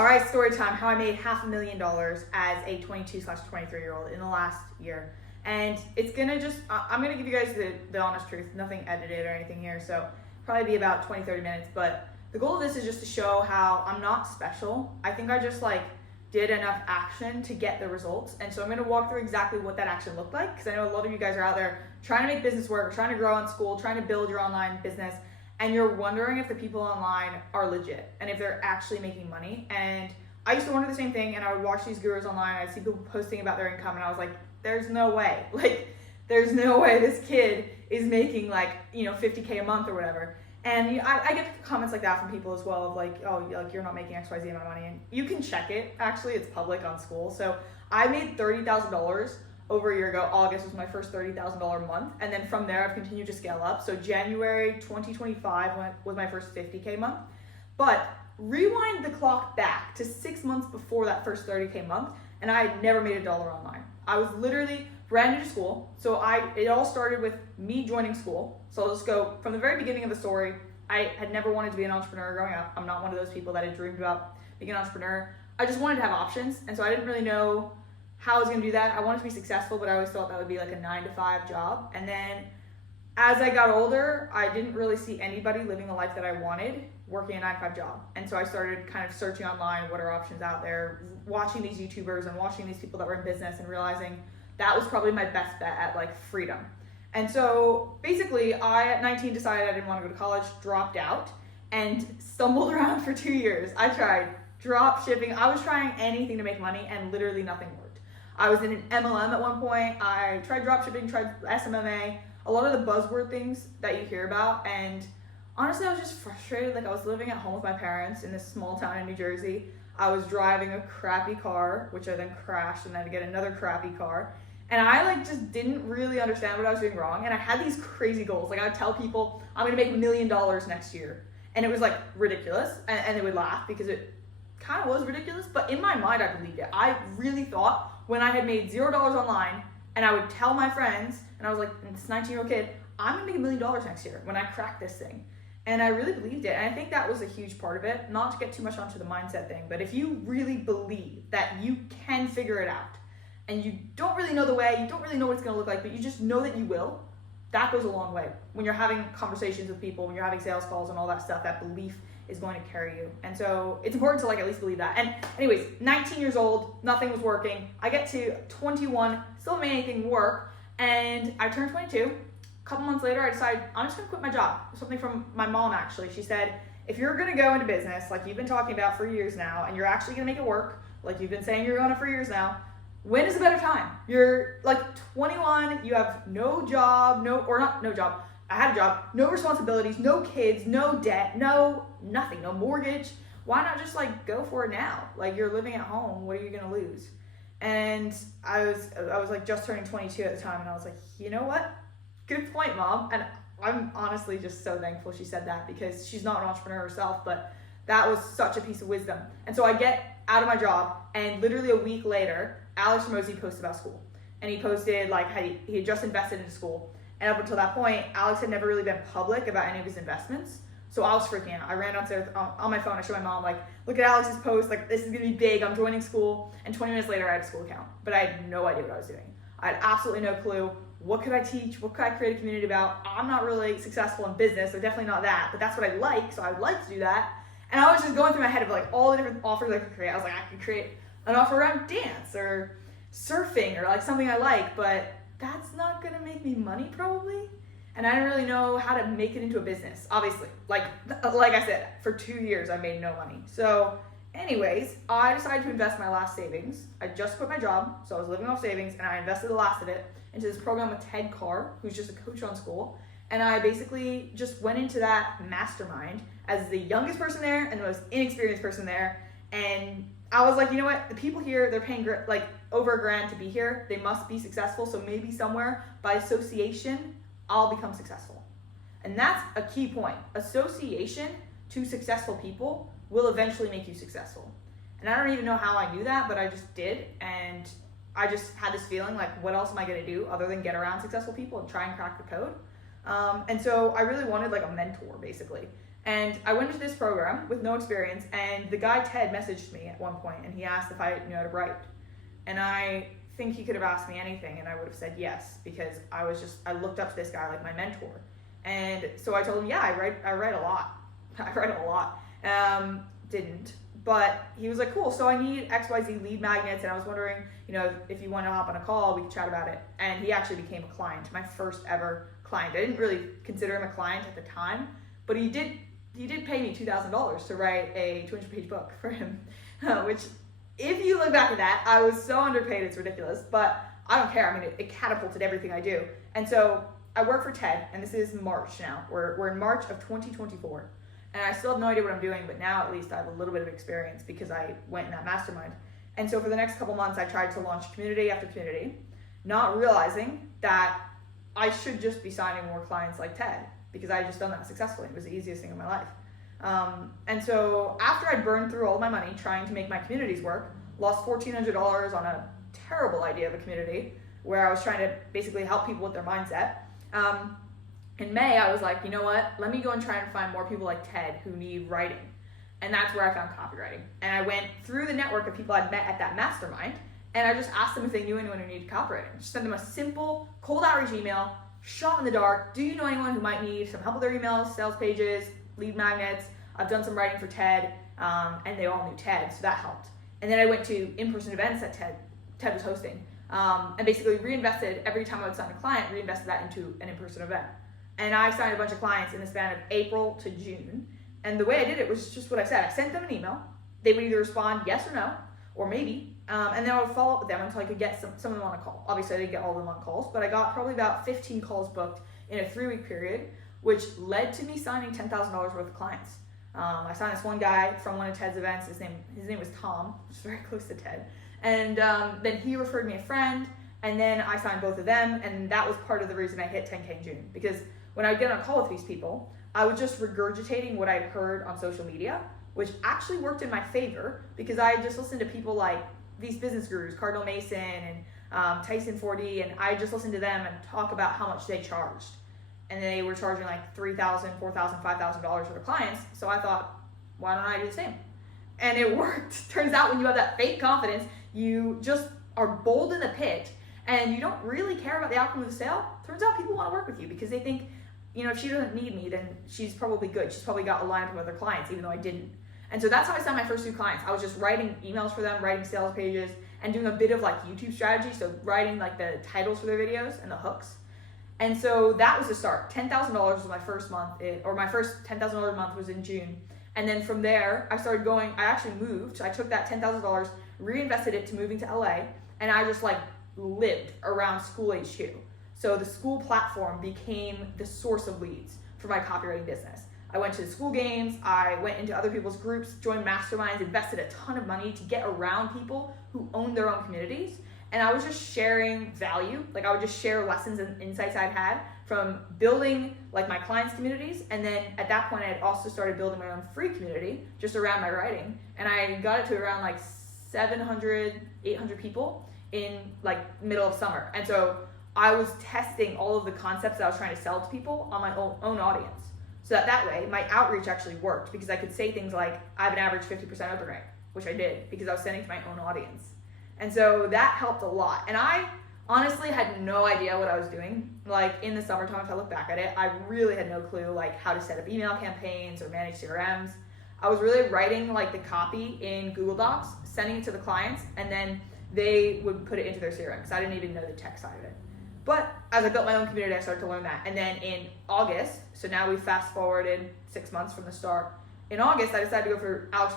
All right, story time. How I made $500,000 as a 22/23-year-old in the last year. And it's gonna I'm gonna give you guys the honest truth, nothing edited or anything here. So probably be about 20, 30 minutes. But the goal of this is just to show how I'm not special. I think I just did enough action to get the results. And so I'm gonna walk through exactly what that action looked like, because I know a lot of you guys are out there trying to make business work, or trying to grow in school, trying to build your online business, and you're wondering if the people online are legit and if they're actually making money. And I used to wonder the same thing, and I would watch these gurus online, I'd see people posting about their income, and I was like, there's no way. There's no way this kid is making 50K a month or whatever. And I get comments like that from people as well of you're not making XYZ amount of money. And you can check it, actually, it's public on School. So I made $30,000 over a year ago. August was my first $30,000 month. And then from there, I've continued to scale up. So January 2025 was my first 50K month. But rewind the clock back to 6 months before that first 30K month, and I had never made $1 online. I was literally brand new to School. So it all started with me joining School. So I'll just go from the very beginning of the story. I had never wanted to be an entrepreneur growing up. I'm not one of those people that had dreamed about being an entrepreneur. I just wanted to have options. And so I didn't really know how I was going to do that. I wanted to be successful, but I always thought that would be a 9-to-5 job. And then as I got older, I didn't really see anybody living the life that I wanted working a 9-to-5 job. And so I started kind of searching online, what are options out there, watching these YouTubers and watching these people that were in business, and realizing that was probably my best bet at freedom. And so basically I at 19 decided I didn't want to go to college, dropped out, and stumbled around for 2 years. I tried drop shipping. I was trying anything to make money, and literally nothing worked. I was in an MLM at one point. I tried drop shipping, tried SMMA, a lot of the buzzword things that you hear about. And honestly, I was just frustrated. I was living at home with my parents in this small town in New Jersey. I was driving a crappy car, which I then crashed and had to get another crappy car. And I just didn't really understand what I was doing wrong. And I had these crazy goals. I would tell people I'm gonna make $1 million next year. And it was ridiculous. And they would laugh because it kind of was ridiculous. But in my mind, I believed it. I really thought when I had made $0 online, and I would tell my friends, and I was this 19-year-old kid, I'm gonna make $1 million next year when I crack this thing. And I really believed it. And I think that was a huge part of it. Not to get too much onto the mindset thing, but if you really believe that you can figure it out, and you don't really know the way, you don't really know what it's gonna look like, but you just know that you will, that goes a long way. When you're having conversations with people, when you're having sales calls and all that stuff, that belief is going to carry you. And so it's important to at least believe that. And anyways, 19 years old, nothing was working. I get to 21, still haven't made anything work, and I turned 22. A couple months later, I decided I'm just gonna quit my job. Something from my mom, actually. She said, if you're gonna go into business, like you've been talking about for years now, and you're actually gonna make it work, like you've been saying you're going to for years now, when is a better time? You're 21, you have no job, I had a job, no responsibilities, no kids, no debt, nothing, no mortgage. Why not just go for it now? You're living at home, what are you gonna lose? And I was just turning 22 at the time, and I was like, you know what? Good point, Mom. And I'm honestly just so thankful she said that, because she's not an entrepreneur herself, but that was such a piece of wisdom. And so I get out of my job, and literally a week later, Alex Hormozi posted about School. And he posted how he had just invested into School. And up until that point, Alex had never really been public about any of his investments. So I was freaking out. I ran downstairs on my phone. I showed my mom, look at Alex's post. This is going to be big. I'm joining School. And 20 minutes later, I had a School account. But I had no idea what I was doing. I had absolutely no clue. What could I teach? What could I create a community about? I'm not really successful in business, so definitely not that. But that's what I like, so I would like to do that. And I was just going through my head of all the different offers I could create. I was I could create an offer around dance or surfing or something I like, but that's not gonna make me money probably. And I didn't really know how to make it into a business, obviously. Like I said, for 2 years I made no money. So anyways, I decided to invest my last savings. I just quit my job, so I was living off savings, and I invested the last of it into this program with Ted Carr, who's just a coach on School. And I basically just went into that mastermind as the youngest person there and the most inexperienced person there. And I was like, you know what? The people here, they're paying over $1,000 to be here. They must be successful. So maybe somewhere by association, I'll become successful. And that's a key point. Association to successful people will eventually make you successful. And I don't even know how I knew that, but I just did. And I just had this feeling what else am I going to do other than get around successful people and try and crack the code? And so I really wanted like a mentor basically. And I went into this program with no experience, and the guy Ted messaged me at one point and he asked if I knew how to write. And I think he could have asked me anything and I would have said yes, because I looked up to this guy like my mentor. And so I told him, yeah, I write a lot. I write a lot. Didn't. But he was like, cool, so I need XYZ lead magnets, and I was wondering, if you want to hop on a call, we could chat about it. And he actually became a client, my first ever client. I didn't really consider him a client at the time, but he did pay me $2,000 to write a 200-page book for him, which, if you look back at that, I was so underpaid, it's ridiculous, but I don't care. I mean, it catapulted everything I do. And so I work for TED, and this is March now. We're in March of 2024. And I still have no idea what I'm doing, but now at least I have a little bit of experience because I went in that mastermind. And so for the next couple months, I tried to launch community after community, not realizing that I should just be signing more clients like TED, because I had just done that successfully. It was the easiest thing in my life. And so after I'd burned through all my money trying to make my communities work, lost $1,400 on a terrible idea of a community where I was trying to basically help people with their mindset. In May, I was like, you know what? Let me go and try and find more people like Ted who need writing. And that's where I found copywriting. And I went through the network of people I'd met at that mastermind, and I just asked them if they knew anyone who needed copywriting. Just sent them a simple cold outreach email, shot in the dark. Do you know anyone who might need some help with their emails, sales pages, lead magnets? I've done some writing for TED, and they all knew TED, so that helped. And then I went to in-person events that TED was hosting, and basically reinvested every time I would sign a client, reinvested that into an in-person event. And I signed a bunch of clients in the span of April to June. And the way I did it was just what I said. I sent them an email. They would either respond yes or no, or maybe. And then I would follow up with them until I could get some of them on a call. Obviously, I didn't get all of them on calls, but I got probably about 15 calls booked in a 3-week period, which led to me signing $10,000 worth of clients. I signed this one guy from one of Ted's events. His name was Tom, which is very close to Ted. And then he referred me a friend, and then I signed both of them, and that was part of the reason I hit 10K in June, because when I would get on a call with these people, I was just regurgitating what I'd heard on social media, which actually worked in my favor, because I had just listened to people like these business gurus, Cardinal Mason and Tyson 4D, and I just listened to them and talk about how much they charged. And they were charging like $3,000, $4,000, $5,000 for their clients. So I thought, why don't I do the same? And it worked. Turns out when you have that fake confidence, you just are bold in the pitch and you don't really care about the outcome of the sale. Turns out people want to work with you because they think, if she doesn't need me, then she's probably good. She's probably got a lineup of other clients, even though I didn't. And so that's how I signed my first 2 clients. I was just writing emails for them, writing sales pages, and doing a bit of like YouTube strategy. So writing like the titles for their videos and the hooks. And so that was the start. $10,000 was my first month, or my first $10,000 month was in June. And then from there, I started going, I actually moved. I took that $10,000, reinvested it to moving to LA, and I just like lived around School HQ. So the school platform became the source of leads for my copywriting business. I went to the school games, I went into other people's groups, joined masterminds, invested a ton of money to get around people who owned their own communities. And I was just sharing value. Like I would just share lessons and insights I'd had from building like my clients' communities. And then at that point, I had also started building my own free community just around my writing. And I got it to around like 700, 800 people in like middle of summer. And so I was testing all of the concepts that I was trying to sell to people on my own audience. So that way, my outreach actually worked because I could say things like, I have an average 50% open rate, which I did because I was sending to my own audience. And so that helped a lot. And I honestly had no idea what I was doing. Like in the summertime, if I look back at it, I really had no clue like how to set up email campaigns or manage CRMs. I was really writing like the copy in Google Docs, sending it to the clients, and then they would put it into their CRM because I didn't even know the tech side of it. But as I built my own community, I started to learn that. And then in August, so now we fast forwarded 6 months from the start. In August, I decided to go for Alex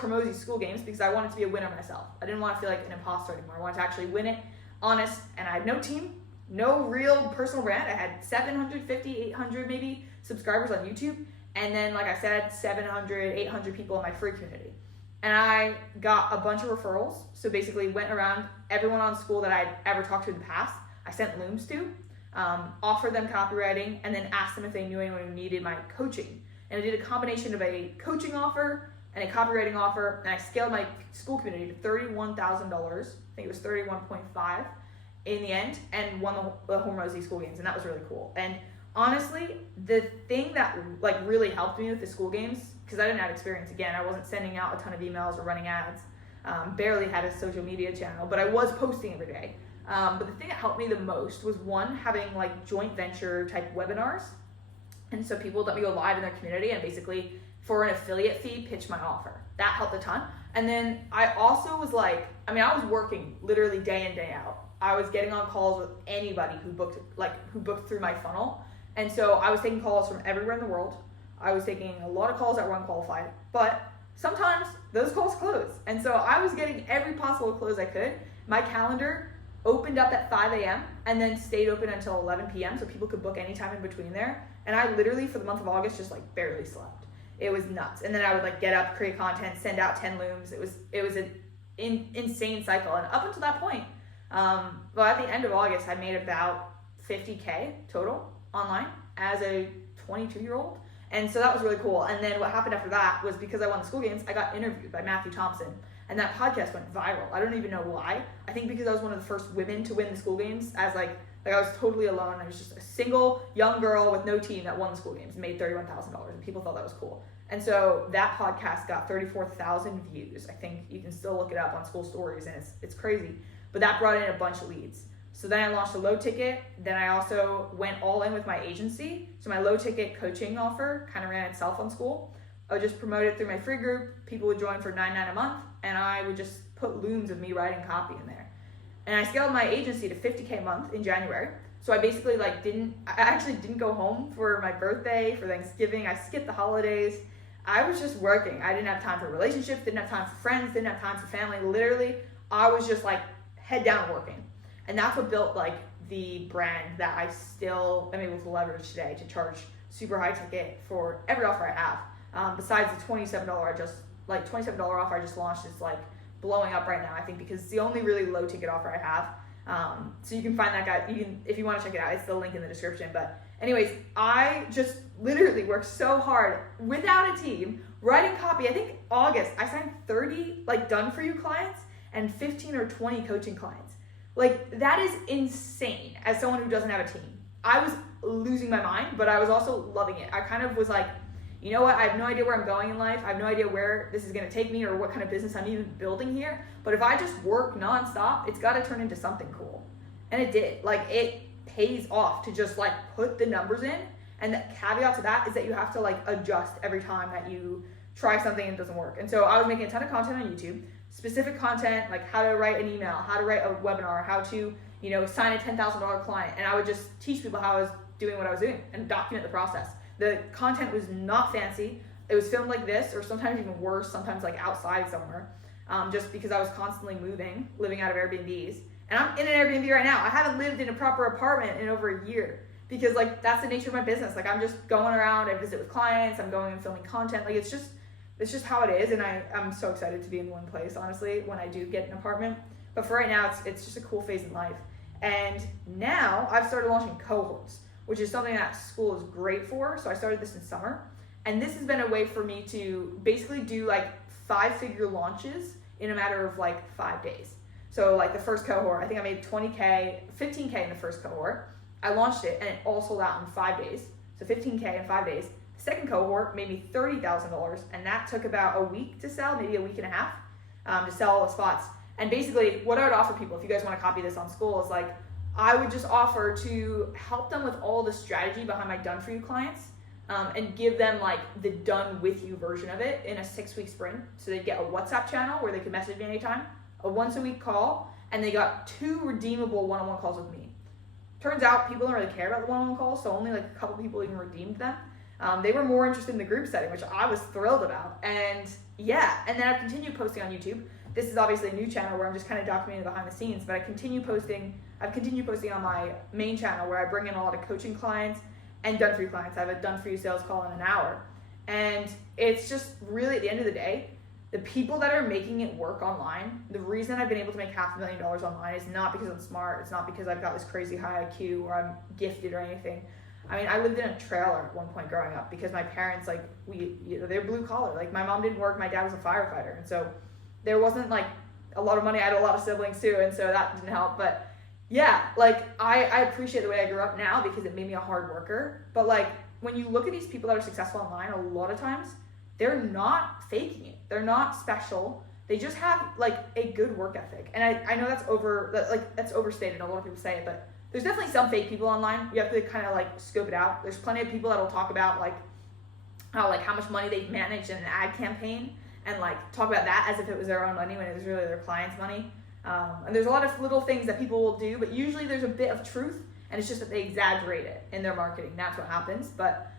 Hormozi's school games because I wanted to be a winner myself. I didn't want to feel like an imposter anymore. I wanted to actually win it, honest. And I had no team, no real personal brand. I had 750, 800 maybe subscribers on YouTube. And then, like I said, 700, 800 people in my free community. And I got a bunch of referrals. So basically went around everyone on school that I'd ever talked to in the past. I sent looms to, offered them copywriting, and then asked them if they knew anyone who needed my coaching. And I did a combination of a coaching offer and a copywriting offer, and I scaled my school community to $31,000. I think it was 31.5 in the end, and won the Hormozi school games, and that was really cool. And honestly, the thing that like really helped me with the school games, because I didn't have experience, again, I wasn't sending out a ton of emails or running ads, barely had a social media channel, but I was posting every day. But the thing that helped me the most was one, having like joint venture type webinars. And so people let me go live in their community and basically for an affiliate fee pitch my offer. That helped a ton. And then I also was like, I mean, I was working literally day in, day out. I was getting on calls with anybody who booked through my funnel. And so I was taking calls from everywhere in the world. I was taking a lot of calls that were unqualified, but sometimes those calls closed. And so I was getting every possible close I could. My calendar opened up at 5 a.m. and then stayed open until 11 p.m. so people could book anytime in between there. And I literally, for the month of August, just like barely slept. It was nuts. And then I would like get up, create content, send out 10 looms. It was an insane cycle. And up until that point, well, at the end of August, I made about 50K total online as a 22-year-old. And so that was really cool. And then what happened after that was, because I won the school games, I got interviewed by Matthew Thompson. And that podcast went viral. I don't even know why. I think because I was one of the first women to win the school games, as like I was totally alone. I was just a single young girl with no team that won the school games and made $31,000, and people thought that was cool. And so that podcast got 34,000 views. I think you can still look it up on School Stories, and it's crazy. But that brought in a bunch of leads. So then I launched a low ticket. Then I also went all in with my agency. So my low ticket coaching offer kind of ran itself on School. I would just promote it through my free group. People would join for $9.99 a month, and I would just put looms of me writing copy in there. And I scaled my agency to 50K a month in January. So I basically I actually didn't go home for my birthday, for Thanksgiving. I skipped the holidays. I was just working. I didn't have time for relationships, didn't have time for friends, didn't have time for family. Literally, I was just like head down working. And that's what built like the brand that I still am able to leverage today to charge super high ticket for every offer I have. Besides the $27 $27 offer I just launched is like blowing up right now, I think, because it's the only really low ticket offer I have. So you can find that guy, if you want to check it out, it's the link in the description. But anyways, I just literally worked so hard without a team, writing copy. I think August, I signed 30 like done for you clients and 15 or 20 coaching clients. Like that is insane as someone who doesn't have a team. I was losing my mind, but I was also loving it. I kind of was like, you know what, I have no idea where I'm going in life. I have no idea where this is gonna take me or what kind of business I'm even building here. But if I just work nonstop, it's gotta turn into something cool. And it did. Like it pays off to just like put the numbers in. And the caveat to that is that you have to like adjust every time that you try something and it doesn't work. And so I was making a ton of content on YouTube, specific content, like how to write an email, how to write a webinar, how to, sign a $10,000 client. And I would just teach people how I was doing what I was doing and document the process. The content was not fancy. It was filmed like this, or sometimes even worse, sometimes like outside somewhere, just because I was constantly moving, living out of Airbnbs. And I'm in an Airbnb right now. I haven't lived in a proper apartment in over a year because like that's the nature of my business. Like I'm just going around, I visit with clients, I'm going and filming content. Like it's just how it is. And I'm so excited to be in one place, honestly, when I do get an apartment. But for right now, it's just a cool phase in life. And now I've started launching cohorts, which is something that School is great for. So I started this in summer. And this has been a way for me to basically do like 5-figure launches in a matter of like 5 days. So like the first cohort, I think I made 20K, 15K in the first cohort. I launched it and it all sold out in 5 days. So 15K in 5 days. The second cohort made me $30,000, and that took about a week to sell, maybe a week and a half, to sell all the spots. And basically what I would offer people, if you guys want to copy this on School, is like, I would just offer to help them with all the strategy behind my done for you clients, and give them like the done with you version of it in a 6-week sprint. So they'd get a WhatsApp channel where they could message me anytime, a once-a-week call, and they got 2 redeemable one-on-one calls with me. Turns out people don't really care about the one-on-one calls, so only like a couple people even redeemed them. They were more interested in the group setting, which I was thrilled about. And yeah, and then I've continued posting on YouTube. This is obviously a new channel where I'm just kind of documenting behind the scenes, but I've continued posting on my main channel where I bring in a lot of coaching clients and done for you clients. I have a done for you sales call in an hour. And it's just really, at the end of the day, the people that are making it work online, the reason I've been able to make $500,000 online is not because I'm smart. It's not because I've got this crazy high IQ or I'm gifted or anything. I mean, I lived in a trailer at one point growing up because my parents, like, they're blue collar. Like, my mom didn't work, my dad was a firefighter. And so there wasn't, like, a lot of money. I had a lot of siblings, too, and so that didn't help. But yeah, like I appreciate the way I grew up now because it made me a hard worker. But like when you look at these people that are successful online, a lot of times they're not faking it. They're not special. They just have like a good work ethic. And I know that's overstated. A lot of people say it, but there's definitely some fake people online. You have to kind of like scope it out. There's plenty of people that will talk about like how much money they've managed in an ad campaign and like talk about that as if it was their own money when it was really their client's money. And there's a lot of little things that people will do, but usually there's a bit of truth, and it's just that they exaggerate it in their marketing. That's what happens. But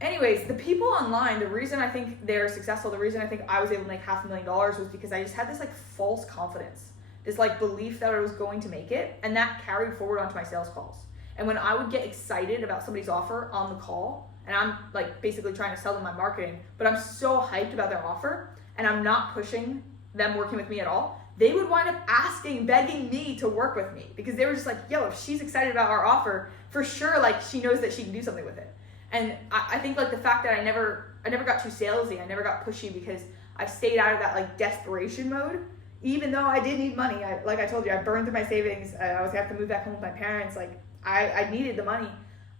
anyways, the people online, the reason I think they're successful, the reason I think I was able to make $500,000 was because I just had this like false confidence, this like belief that I was going to make it, and that carried forward onto my sales calls. And when I would get excited about somebody's offer on the call, and I'm like basically trying to sell them my marketing, but I'm so hyped about their offer, and I'm not pushing them working with me at all, they would wind up begging me to work with me because they were just like, yo, if she's excited about our offer, for sure, like she knows that she can do something with it. And I think like the fact that I never got too salesy, I never got pushy because I stayed out of that like desperation mode, even though I did need money. Like I told you, I burned through my savings. I was gonna have to move back home with my parents. Like I needed the money.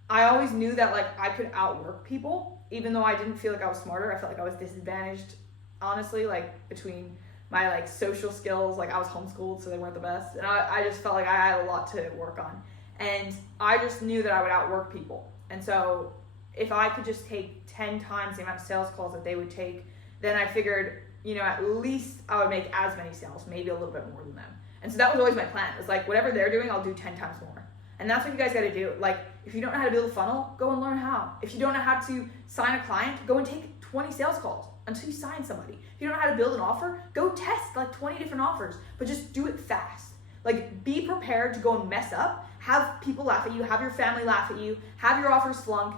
I always knew that like I could outwork people, even though I didn't feel like I was smarter. I felt like I was disadvantaged, honestly, like between my like social skills. Like I was homeschooled, so they weren't the best, and I just felt like I had a lot to work on, and I just knew that I would outwork people. And so if I could just take 10 times the amount of sales calls that they would take, then I figured, at least I would make as many sales, maybe a little bit more than them. And so that was always my plan. It was like, whatever they're doing, I'll do 10 times more. And that's what you guys got to do. Like, if you don't know how to build a funnel, go and learn how. If you don't know how to sign a client, go and take 20 sales calls until you sign somebody. If you don't know how to build an offer, go test like 20 different offers, but just do it fast. Like, be prepared to go and mess up, have people laugh at you, have your family laugh at you, have your offers flunk,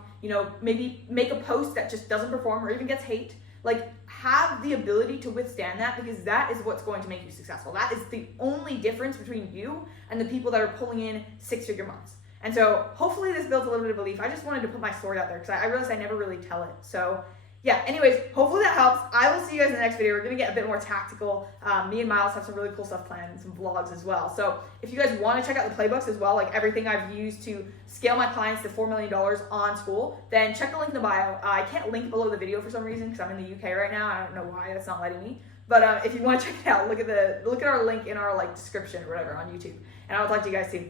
maybe make a post that just doesn't perform or even gets hate. Like, have the ability to withstand that, because that is what's going to make you successful. That is the only difference between you and the people that are pulling in 6-figure months. And so hopefully this builds a little bit of belief. I just wanted to put my story out there because I realized I never really tell it. So yeah, anyways, hopefully that helps. I will see you guys in the next video. We're going to get a bit more tactical. Me and Miles have some really cool stuff planned and some vlogs as well. So if you guys want to check out the playbooks as well, like everything I've used to scale my clients to $4 million on Skool, then check the link in the bio. I can't link below the video for some reason because I'm in the UK right now. I don't know why that's not letting me. But if you want to check it out, look at our link in our like description or whatever on YouTube. And I would like to you guys to